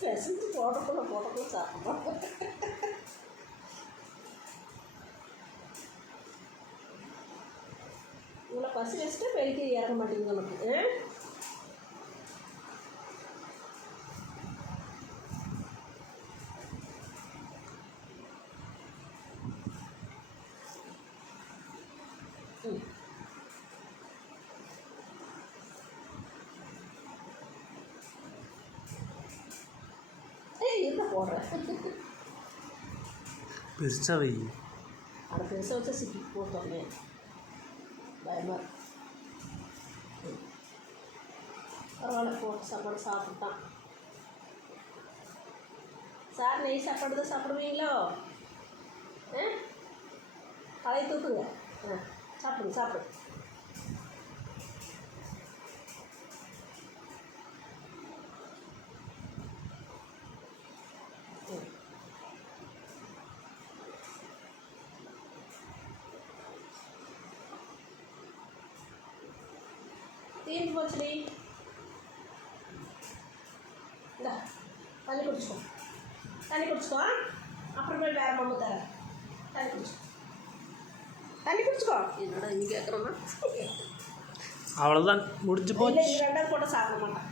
பெசஞ்சு போடக்குள்ள சாப்பிடணும். இவ்வளோ பசி வச்சுட்டு பெருக்கி இறங்க மாட்டேங்குது நமக்கு. என்ன போடுறேன் பெருசாக வை. அதை பெருசாக வச்சா சிக்கி போட்டோமே பயமாக. பரவாயில்ல, போட்டு சாப்பாடு சாப்பிட்டான். சார் நெய் சாப்பாடு தான் சாப்பிடுவீங்களோ? கலை தூக்குங்க. சாப்பிடுங்க சாப்பிடு. தீர்ந்து போச்சுடி. இந்த தண்ணி குடிச்சுக்கோ. அப்புறமே வேறு மம்மு தரேன். தண்ணி குடிச்சுக்கோ. என்னடா இங்கே கேட்குறோன்னா அவ்வளோதான் முடிஞ்சு போச்சு. இல்லை, இது 2வது போட்டால் சாப்பிட மாட்டான்.